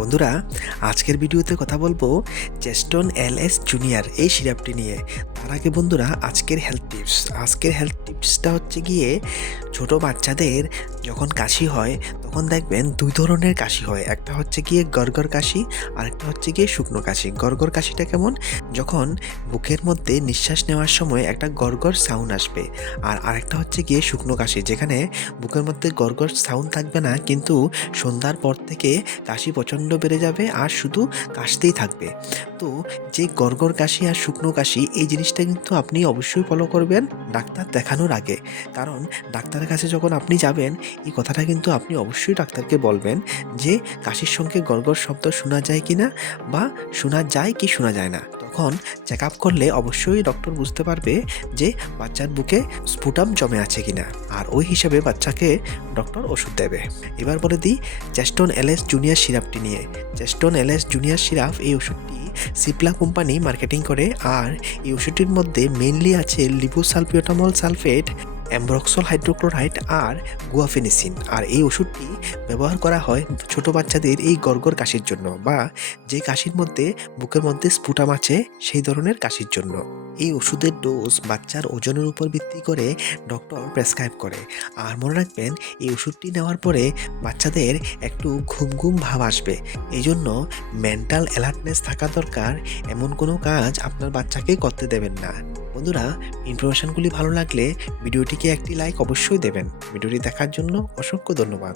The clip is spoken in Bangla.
বন্ধুরা, আজকের ভিডিওতে কথা বলবো চেস্টন এলএস জুনিয়র এই সিরাপটি নিয়ে। তার আগে বন্ধুরা, আজকের হেলথ টিপসটা হচ্ছে গিয়ে ছোট বাচ্চাদের যখন কাশি হয় তখন দেখবেন দুই ধরনের কাশি হয়। একটা হচ্ছে গিয়ে গড়গড় কাশি, আর একটা হচ্ছে গিয়ে শুকনো কাশি। গড়গড় কাশিটা কেমন? যখন বুকের মধ্যে নিঃশ্বাস নেওয়ার সময় একটা গড়গড় সাউন্ড আসবে। আর আরেকটা হচ্ছে গিয়ে শুকনো কাশি, যেখানে বুকের মধ্যে গড়গড় সাউন্ড থাকবে না, কিন্তু সন্ধ্যার পর থেকে কাশি প্রচণ্ড বেড়ে যাবে আর শুধু কাশতেই থাকবে। তো যে গড়গড় কাশি আর শুকনো কাশি, এই জিনিসটা কিন্তু আপনি অবশ্যই ফলো করবেন ডাক্তার দেখানোর আগে। কারণ ডাক্তারের কাছে যখন আপনি যাবেন, এই কথাটা কিন্তু আপনি অবশ্যই ডাক্তারকে বলবেন যে কাশির সঙ্গে গড়গড় শব্দ শোনা যায় কি না, বা শোনা যায় কি শোনা যায় না। তখন চেক আপ করলে অবশ্যই ডক্টর বুঝতে পারবে যে বাচ্চার বুকে স্পুটাম জমে আছে কিনা, আর ওই হিসাবে বাচ্চাকে ডক্টর ওষুধ দেবে। এবার বলে দিই চেস্টন এলএস জুনিয়র সিরাপটি নিয়ে। চেস্টন এলএস জুনিয়র সিরাপ, এই ওষুধটি সিপ্লা কোম্পানি মার্কেটিং করে। আর এই ওষুধটির মধ্যে মেইনলি আছে লিবোসালবিউটামল সালফেট, অ্যামব্রক্সল হাইড্রোক্লোরাইড আর গুয়াফেনিসিন। আর এই ওষুধটি ব্যবহার করা হয় ছোট বাচ্চাদের এই গড়গড় কাশির জন্য, বা যে কাশির মধ্যে বুকের মধ্যে স্পুটাম আছে সেই ধরনের কাশির জন্য। এই ওষুধের ডোজ বাচ্চার ওজনের উপর ভিত্তি করে ডক্টর প্রেসক্রাইব করে। আর মনে রাখবেন, এই ওষুধটি নেওয়ার পরে বাচ্চাদের একটু ঘুম ঘুম ভাব আসবে। এই জন্য মেন্টাল অ্যালার্টনেস থাকা দরকার। এমন কোনো কাজ আপনার বাচ্চাকে করতে দেবেন না। বন্ধুরা, ইনফরমেশনগুলি ভালো লাগলে ভিডিওটিকে একটি লাইক অবশ্যই দেবেন। ভিডিওটি দেখার জন্য অসংখ্য ধন্যবাদ।